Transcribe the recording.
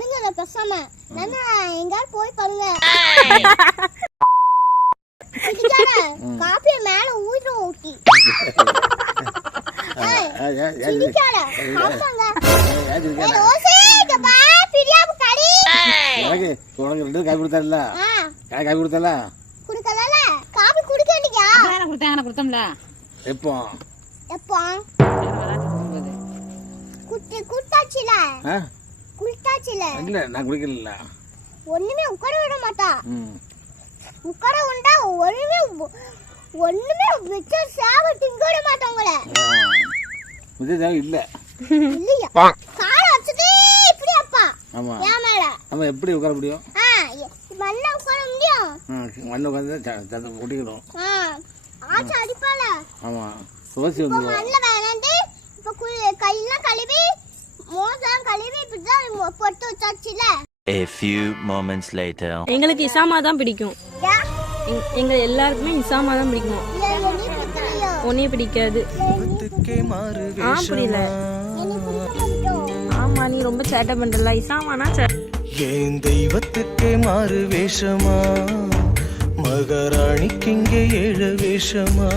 படுங்க பேசாம. நானா எங்கயாவது போய் படுங்க. காப்பிய மேல ஊத்தி. சிரிக்காத. ஆமாங்க. ஓசேங்க பா பிரியாம கடி. உனக்கு ரெண்டு காப்பி கொடுத்தால? காப்பி கொடுத்தால? குடுக்கலல. காப்பி குடிக்கண்டியா? நான் கொடுத்தேன்ல. எப்போ? குட்டாச்சில. குட்டாச்சில. இல்ல நான் குடிக்கல. ஒண்ணுமே உட்கார விட மாட்டா. உட்கார உண்டா ஒண்ணுமே வெச்ச சாவ திங்க விட மாட்டாங்களே. இது இல்ல. இல்லையா? கால வச்சதே இப்படி அப்பா. ஆமா. ஏன் மேல? ஆமா எப்படி உட்கார முடியும்? மண்ண உட்கார முடியும். மண்ண உட்கார்ந்து தத குடிக்கணும். ஆச்சா அடிப்பால. ஆமா. சோசி வந்து மண்ணல வேணாண்டே. இப்ப கையெல்லாம் கழுவி மோதம் கழுவி இப்படிதான் பொட்டு வச்சாச்சுல. A few moments later. எங்களுக்கு இசாமா தான் பிடிக்கும். எங்க எல்லாருக்குமே இசாமா தான் பிடிக்கும். ஒன்னே பிடிக்காது. புரியல. ஆமா நீ ரொம்ப சேட்டை பண்றல. இசாமானா என் தெய்வத்துக்கே மாறு வேஷமா, மகாராணிக்கு இங்கே 7 வேஷமா.